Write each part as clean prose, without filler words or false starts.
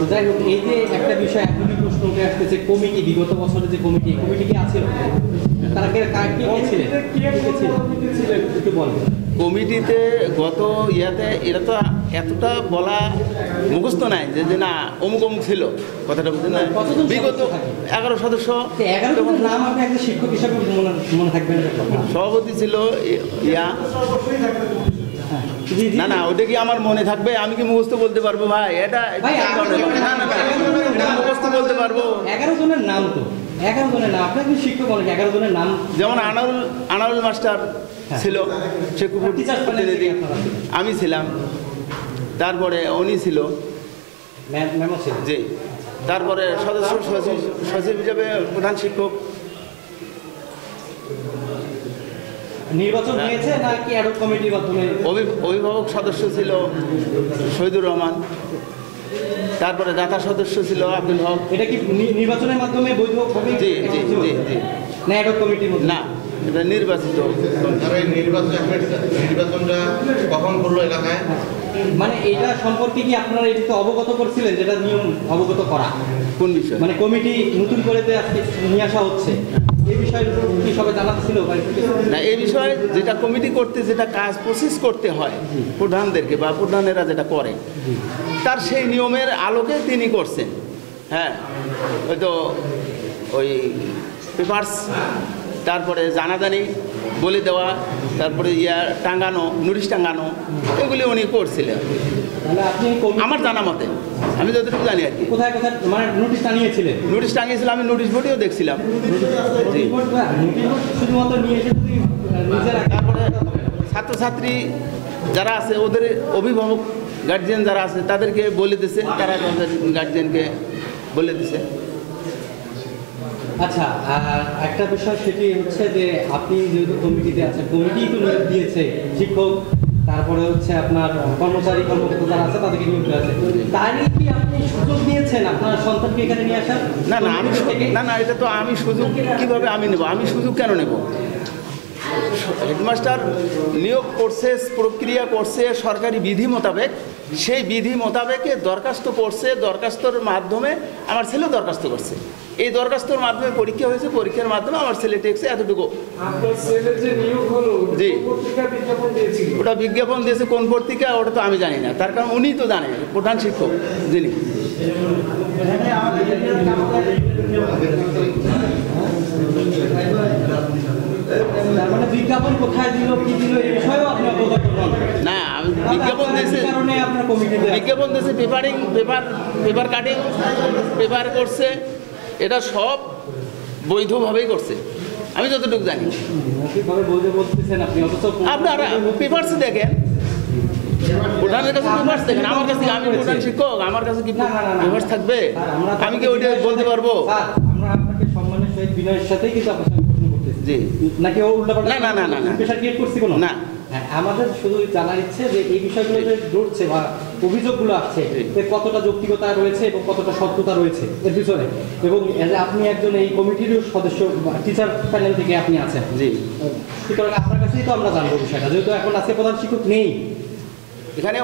তো যাই হোক, এই যে একটা বিষয় এখনই প্রশ্ন উঠে আসতেছে, কমিটি বিগত বছরের যে কমিটি কি আছে, তারা কে ছিলেন, একটু বলবেন। কমিটিতে গত ইয়াতে এরা তো এতটা বলা মুখস্থ নাই যে না অমুক অমুক ছিল, কথাটা বুঝলেন না। বিগত 11 সদস্য, 11 নাম আপনি একটা শিক্ষক হিসাবে মনে থাকবেন। সভাপতি ছিল ইয়া, না না ওটা কি আমার মনে থাকবে? আমি কি মুখস্থ বলতে পারবো ভাই? এটা না না না মুখস্থ বলতে পারবো। 11 জনের নাম তো 11 জনের নাম, আপনার শিক্ষক অনেক 11 জনের নাম, যেমন আনারুল মাস্টার ছিল, আমি ছিলাম, তারপরে উনি ছিল জি, তারপরে সদস্য সচিব হিসেবে প্রধান শিক্ষক। নির্বাচন হয়েছে নাকি অ্যাডহক কমিটির মাধ্যমে? অভিভাবক সদস্য ছিল শহীদুর রহমান, তারপরে দাতা সদস্য ছিল আব্দুল হক। এটা কি নির্বাচনের মাধ্যমে বৈধ হবে? জি জি জি জি, না অ্যাডহক কমিটির মধ্যে? না, এটা নির্বাচিত। নির্বাচনটা কখন করলো এলাকায়? মানে এটা সম্পর্কে কি আপনারা এটা অবগত করছিলেন, যেটা নিয়ম অবগত করা? কোন বিষয়? মানে কমিটি নতুন করে আজকে নিয়ে আসা হচ্ছে, এই বিষয়ের উপর কি সবাই জানাতে ছিল? না, এই বিষয়ে যেটা কমিটি করতে যেটা কাজ প্রসেস করতে হয় প্রধানদেরকে বা প্রধানেরা যেটা করে, তার সেই নিয়মের আলোকে তিনি করছেন। হ্যাঁ, হয়তো ওই পেপারস, তারপরে জানাজানি বলে দেওয়া, তারপরে টাঙ্গানো, নোটিশ টাঙ্গানো, এগুলি উনি করছিলেন আমার জানা মতে, আমি যতটুকু জানি আর কি। কোথায় কোথায় মানে নোটিশ টানিয়েছিলেন? নোটিশ টাঙিয়েছিলাম, আমি নোটিশ বোর্ডেও দেখছিলাম। শুধুমাত্র নিয়ে এসে তারপরে ছাত্রছাত্রী যারা আছে ওদের অভিভাবক গার্জিয়ান যারা আছে তাদেরকে বলে দিছে, তারা তাদের গার্জিয়ানকে বলে দিছে। আচ্ছা, আর একটা বিষয় সেটি হচ্ছে যে আপনি যেহেতু কমিটিতে আছেন, কমিটি তো নিয়োগ দিয়েছে শিক্ষক, তারপরে হচ্ছে আপনার কর্মচারী কর্মকর্তা যারা আছে তাদেরকে নিয়োগ দেওয়া আছে, তারই কি আপনি সুযোগ নিয়েছেন আপনার সন্তানকে এখানে নিয়ে আসার? না না, আমি না না, এটা তো আমি সুযোগ কিভাবে আমি নেব? আমি সুযোগ কেন নেব? হেডমাস্টার নিয়োগ প্রসেস প্রক্রিয়া করছে সরকারি বিধি মোতাবেক, সেই বিধি মোতাবেকে দরখাস্ত করছে, দরখাস্তর মাধ্যমে আমার ছেলে দরখাস্ত করছে, এই দরখাস্তর মাধ্যমে পরীক্ষা হয়েছে, পরীক্ষার মাধ্যমে আমার ছেলে টেকছে এতটুকু। জি, ওটা বিজ্ঞাপন দিয়েছে কোন পত্রিকা ওটা তো আমি জানি না, তার কারণ উনি তো জানেন, প্রধান শিক্ষক যিনি। মানে বিজ্ঞাপন কোথায় দিল কি দিল এই বিষয়েও আপনি অবগত নন? না, বিজ্ঞাপন দিয়েছে, বিজ্ঞাপন দিয়েছে, পেপার কাটিং, পেপার করছে, এটা সব বৈধভাবেই করছে আমি যতটুকু জানি। আপনারা পেপারস দেখেন, প্রধানের কাছে পেপারস দেখেন, আমার কাছে, আমি প্রধান শিক্ষক, আমার কাছে কি পেপারস থাকবে? আমি কি ওইটা বলতে পারবো? আমরা আপনাকে সম্মানের সহিত বিনয়ের সাথেই কিন্তু আপনার সঙ্গে প্রশ্ন করতেছি। জি, নাকি উল্টাপাল্টা? না না না না, প্রেশার ক্রিয়েট করছি কোনো? না, আমাদের শুধু জানার ইচ্ছে যে এই বিষয়গুলো যে ঘটছে বা অভিযোগগুলো আসছে কতটা যৌক্তিকতা রয়েছে এবং কতটা সত্যতা রয়েছে এর পিছনে, এবং আপনি একজন এই কমিটির সদস্য, টিচার প্যানেল থেকে আপনি আছেন। জি, সুতরাং আপনার কাছেই তো আমরা জানবো বিষয়টা, যেহেতু এখন আজকে প্রধান শিক্ষক নেই এখানে।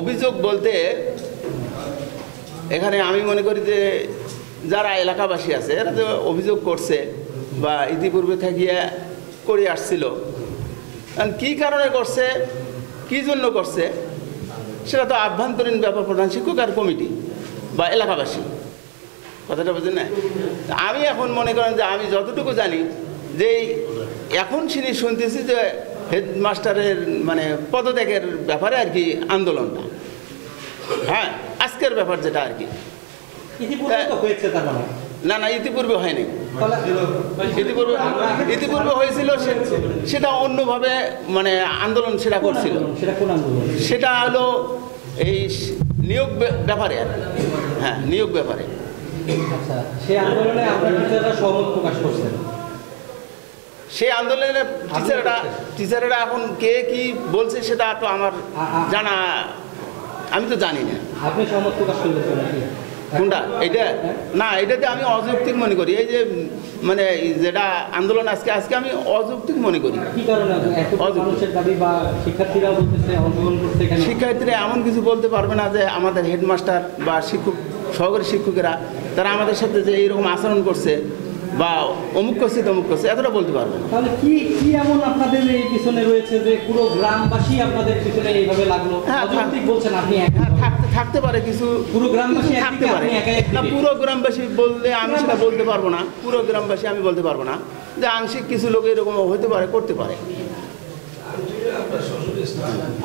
অভিযোগ বলতে এখানে আমি মনে করি যে যারা এলাকাবাসী আছে এরা যে অভিযোগ করছে বা ইতিপূর্বে থাকিয়ে করে আসছিল, কী কারণে করছে, কী জন্য করছে, সেটা তো আভ্যন্তরীণ ব্যাপার প্রধান শিক্ষক আর কমিটি বা এলাকাবাসী, কথাটা বুঝলেন না? আমি এখন মনে করেন যে আমি যতটুকু জানি যে এখন শুনতেছি যে হেডমাস্টারের মানে পদত্যাগের ব্যাপারে আর কি আন্দোলনটা, হ্যাঁ আজকের ব্যাপার যেটা আর কি। না না, ইতিপূর্বে হয়নি, ইতিপূর্বে হয়েছিল সেটা অন্যভাবে মানে আন্দোলন সেটা করছিল, সেটা হলো এই নিয়োগ ব্যাপারে, হ্যাঁ নিয়োগ ব্যাপারে। সেই আন্দোলনে আপনারা টিচাররা সহমত প্রকাশ করছেন, সেই আন্দোলনে টিচারেরা এখন কে কি বলছে সেটা তো আমার জানা, আমি তো জানি না। আপনি সহমত প্রকাশ করলেন নাকি? কোনটা এটা? না, এটাতে আমি অযৌক্তিক মনে করি। এই যে মানে যেটা আন্দোলন আজকে আমি অযৌক্তিক মনে করি। কি কারণে এত মানুষের দাবি বা শিক্ষার্থীরাও বলতেছে আন্দোলন করতে এখানে? শিক্ষার্থীরা এমন কিছু বলতে পারবে না যে আমাদের হেডমাস্টার বা শিক্ষক সহকারী শিক্ষকেরা তারা আমাদের সাথে যে এইরকম আচরণ করছে বা অমুক করছে তমুক করছে, এতটা বলতে পারবে না। তাহলে কি কি এমন আপনাদের এই পিছনে রয়েছে যে পুরো গ্রামবাসী আপনাদের পিছনে এইভাবে লাগলো? হ্যাঁ, অযৌক্তিক বলছেন আপনি হ্যাঁ, থাকতে পারে কিছু, পুরো গ্রামবাসী কিছু থাকতে পারে। না, পুরো গ্রামবাসী বললে আমি সেটা বলতে পারবো না। পুরো গ্রামবাসী আমি বলতে পারবো না, যে আংশিক কিছু লোক এরকম হতে পারে, করতে পারে।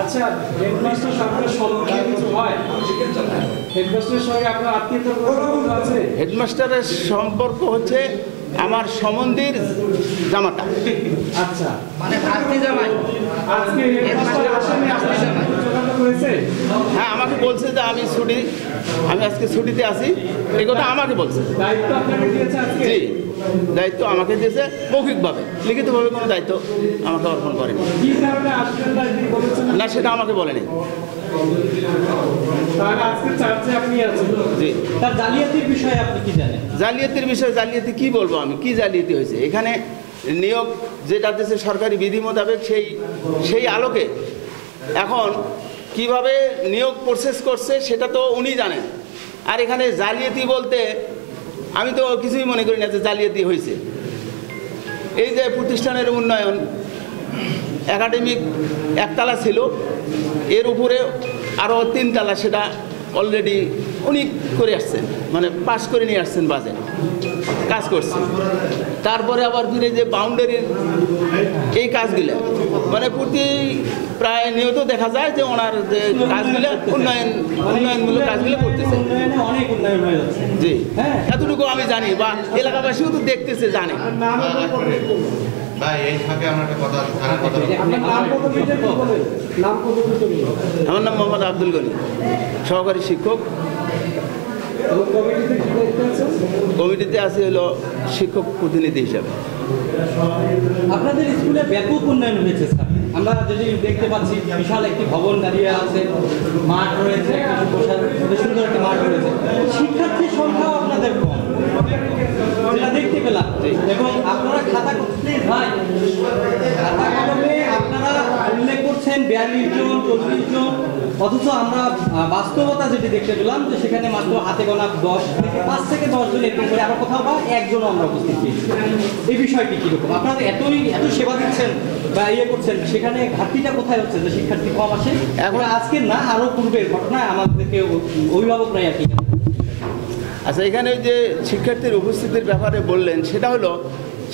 আচ্ছা, হেডমাস্টার সরকারের সম্পর্কে কিছু হয়? হেডমাস্টারের সঙ্গে আপনার আত্মীয়তার সম্পর্ক আছে? হেডমাস্টারের সম্পর্ক হচ্ছে আমার সম্বন্ধীর জামাতা। আচ্ছা, মানে ভাস্তি জামাই। আজকে হেডমাস্টার আসেনি, আপনার সাথে যোগাযোগ হয়েছে? হ্যাঁ, আমাকে বলছে যে আমি আজকে ছুটিতে আছি, এই কথা আমাকে বলছে। দায়িত্ব আপনাকে দিয়েছে আজকে? জি, দায়িত্ব আমাকে দিয়েছে মৌখিকভাবে, লিখিতভাবে কোনো দায়িত্ব আমাকে অর্পণ করেনি। কি কারণে আসবেন না এদিকে বলেছেন? না, সেটা আমাকে বলেনি। তাহলে আজকে চার্জে আপনি আছেন? জি। তার জালিয়াতির বিষয়ে আপনি কি জানেন? জালিয়াতির বিষয়ে জালিয়াতি কি বলবো আমি, কি জালিয়াতি হয়েছে এখানে? নিয়োগ যেটা দেশে সরকারি বিধি মোতাবেক সেই আলোকে এখন কিভাবে নিয়োগ প্রসেস করছে সেটা তো উনি জানেন। আর এখানে জালিয়াতি বলতে আমি তো কিছুই মনে করি না যে জালিয়াতি হয়েছে। এই যে প্রতিষ্ঠানের উন্নয়ন, একাডেমিক একতলা ছিল, এর উপরে আরও 3 তলা, সেটা অলরেডি উনি করে আসছেন, মানে পাস করে নিয়ে আসছেন, বাজেট কাজ করছেন। তারপরে আবার ফিরে যে বাউন্ডারির এই কাজগুলো, মানে প্রায় নিয়ত দেখা যায় যে ওনার যে কাজগুলো উন্নয়নমূলক কাজগুলো করতেছে। উন্নয়নে অনেক উন্নয়ন হয়ে যাচ্ছে। জি, হ্যাঁ। এতটুকু আমি জানি, বা এলাকাবাসীও তো দেখতেছে, জানে। নাম এবং পদবি? ভাই এই ফাঁকে আমার একটা কথা, থানার কথা বলবো। আপনার নাম পদবিটা কি বলেন? নাম পদবিটা বলুন। আমার নাম মোহাম্মদ আব্দুল গনি, সহকারী শিক্ষক। এবং কমিটিতে কি দায়িত্ব আছে? কমিটিতে আছে হলো শিক্ষক প্রতিনিধি হিসাবে। আপনাদের স্কুলে ব্যাপক উন্নয়ন হয়েছে স্যার। আমরা যদি দেখতে পাচ্ছি বিশাল একটি ভবন দাঁড়িয়ে আছে, মাঠ রয়েছে, বসার সুন্দর একটি মাঠ রয়েছে। শিক্ষার্থীর সংখ্যাও আপনাদের কম, যেটা দেখতে পেলাম। এবং আপনারা খাতা করতে ভাই, খাতা কলমে আপনারা উল্লেখ করছেন 42 জন 40 জন, অথচ আমরা বাস্তবতা যেটি দেখতে পেলাম যে সেখানে মাত্র হাতে গোনা 5 থেকে 10 জন এরকম করে, আবার কোথাও বা একজনও আমরা উপস্থিত পেয়েছি। এই বিষয়টি কীরকম? আপনারা এত সেবা দিচ্ছেন বা করছেন, সেখানে ঘাটতিটা কোথায় হচ্ছে যে শিক্ষার্থী কম আসে? এখন আজকে না, আরও পূর্বের ঘটনায় আমাদেরকে অভিভাবকরাই আর কি। আচ্ছা, এখানে যে শিক্ষার্থীর উপস্থিতির ব্যাপারে বললেন, সেটা হলো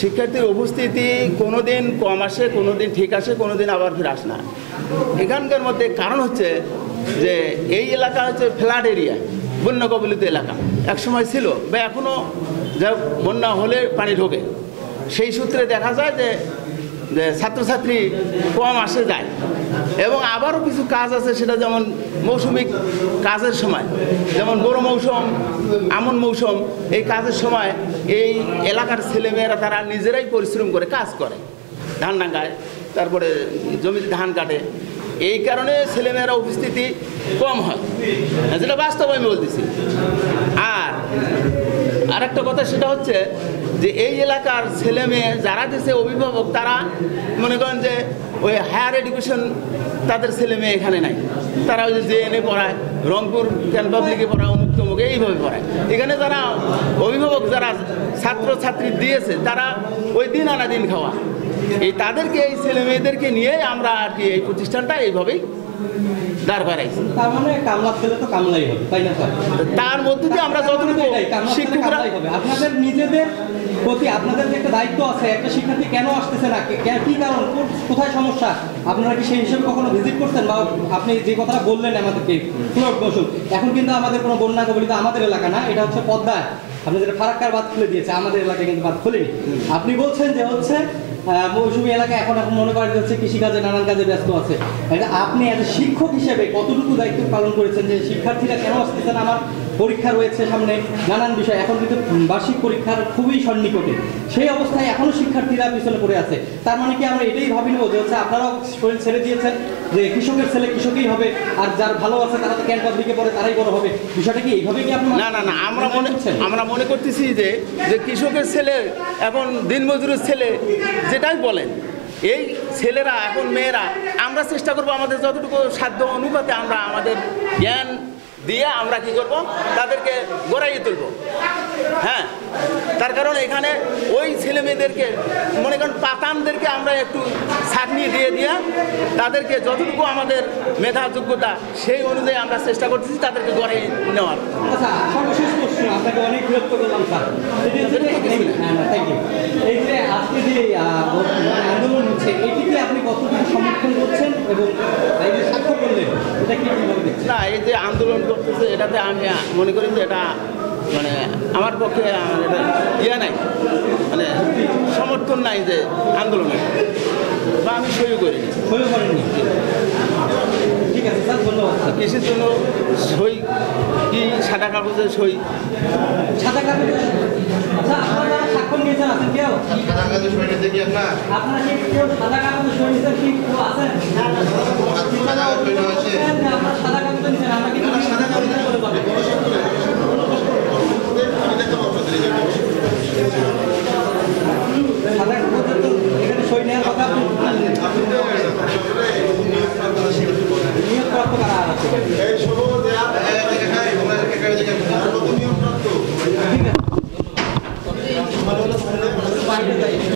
শিক্ষার্থীর উপস্থিতি কোনো দিন কম আসে, কোনো দিন ঠিক আসে, কোনো দিন আবার ফিরে আসে না। এখানকার মধ্যে কারণ হচ্ছে যে এই এলাকা হচ্ছে ফ্লাড এরিয়া, বন্যা কবলিত এলাকা একসময় ছিল, বা এখনও যা বন্যা হলে পানি ঢোকে। সেই সূত্রে দেখা যায় যে ছাত্রছাত্রী কম আসে যায়। এবং আবারও কিছু কাজ আছে, সেটা যেমন মৌসুমিক কাজের সময়, যেমন বড় মৌসুম, আমন মৌসুম, এই কাজের সময় এই এলাকার ছেলেমেয়েরা তারা নিজেরাই পরিশ্রম করে কাজ করে, ধান ডাঙ্গায়, তারপরে জমিতে ধান কাটে। এই কারণে ছেলেমেয়েরা উপস্থিতি কম হয়, যেটা বাস্তব আমি বলতেছি। আর একটা কথা, সেটা হচ্ছে যে এই এলাকার ছেলে মেয়ে যারা দেশে অভিভাবক, তারা মনে করেন যে ওই হায়ার এডুকেশন তাদের ছেলে মেয়ে এখানে নাই। তারা ওই যে জেএনএ পড়ায়, রংপুর ক্যান পাবলিকে পড়ায়, অমুক তমুক এইভাবে পড়ায়। এখানে যারা অভিভাবক, যারা ছাত্রছাত্রী দিয়েছে, তারা ওই দিন আনা দিন খাওয়া, তাদেরকে, এই ছেলে মেয়েদেরকে নিয়ে আমরা আর কি এই প্রতিষ্ঠানটা এইভাবেই দাঁড় করাইছি। তার মানে কামলা ছেলে তো কামলাই হবে, তাই না স্যার? তার মধ্যে দিয়ে আমরা যতটুকু শিক্ষকরা, আপনাদের নিজেদের প্রতি আপনাদের যে একটা দায়িত্ব আছে, একটা শিক্ষার্থী কেন আসতেছে না, কি কারণ, কোথায় সমস্যা, আপনারা কি সেই হিসেবে কখনো ভিজিট করতেন? বা আপনি যে কথাটা বললেন আমাদেরকে ফ্লোট মৌসুম, এখন কিন্তু আমাদের কোনো বন্যা কবলিত আমাদের এলাকা না, এটা হচ্ছে পদ্মায় আপনি যেটা ফারাক্কার বাঁধ খুলে দিয়েছে, আমাদের এলাকায় কিন্তু বাঁধ খুলেনি। আপনি বলছেন যে হচ্ছে মৌসুমী এলাকা এখন মনে করেন হচ্ছে কৃষিকাজে, নানান কাজে ব্যস্ত আছে। আপনি শিক্ষক হিসেবে কতটুকু দায়িত্ব পালন করেছেন যে শিক্ষার্থীরা কেন আসতেছেন? আমার পরীক্ষা রয়েছে সামনে, নানান বিষয়, এখন কিন্তু বার্ষিক পরীক্ষার খুবই সন্নিকটে, সেই অবস্থায় এখনো শিক্ষার্থীরা পিছনে পড়ে আছে। তার মানে কি আমরা এটাই ভাবি নেবো যে হচ্ছে আপনারাও শরীর ছেড়ে দিয়েছেন যে কৃষকের ছেলে কৃষকই হবে, আর যার ভালো আছে তারা তো ক্যান পাবলিকে পড়ে তারাই বড় হবে, বিষয়টা কি এইভাবে কি আপনি না না না, আমরা মনে করতেছি যে কৃষকের ছেলে এখন দিনমজুরের ছেলে যেটাই বলেন, এই ছেলেরা এখন মেয়েরা আমরা চেষ্টা করব আমাদের যতটুকু সাধ্য অনুপাতে আমরা আমাদের জ্ঞান দিয়ে আমরা কি করব তাদেরকে গড়াইয়ে তুলব। হ্যাঁ, তার কারণ এখানে ওই ছেলে মেয়েদেরকে মনে করেন পাতানদেরকে আমরা একটু ছাঁকনি দিয়ে তাদেরকে যতটুকু আমাদের মেধা যোগ্যতা সেই অনুযায়ী আমরা চেষ্টা করতেছি তাদেরকে গড়ে নেওয়ার। আচ্ছা, সর্বশেষ প্রশ্ন, আপনাকে অনেক বিরক্ত করলাম স্যার। এই যে আজকে যে আন্দোলন হচ্ছে, এটি কি আপনি কতটুকু সমর্থন করছেন এবং এই যে স্বাক্ষর করলেন এটা কি কিভাবে দেখছেন? না, এই যে আন্দোলন করতেছে এটাতে আমি মনে করি যে এটা মানে আমার পক্ষে এটা ইয়ে নাই, মানে সমর্থন নাই যে আন্দোলনে, বা আমি সই করিনি। সই করেননি? ঠিক আছে স্যার, ধন্যবাদ। কিসের জন্য সই? কি সাদা কাগজে সই? সাদা কাগজে? আচ্ছা, আপনারা স্বাক্ষর নিয়েছেন আছেন কেউ? সাদা কাগজে সই নিতে কি আপনারা কি কেউ সাদা কাগজে সই নিয়েছেন কি কেউ আছেন? সাদা কাগজে সই নেওয়া হয়েছে? আপনারা সাদা কাগজে নিয়েছেন, আমরা কিন্তু সাদা কাগজে বলে পাবেন। সাদা কাগজে তো এখানে সই নেওয়ার কথা আপনি নিয়োগ প্রাপ্ত কারা আছে?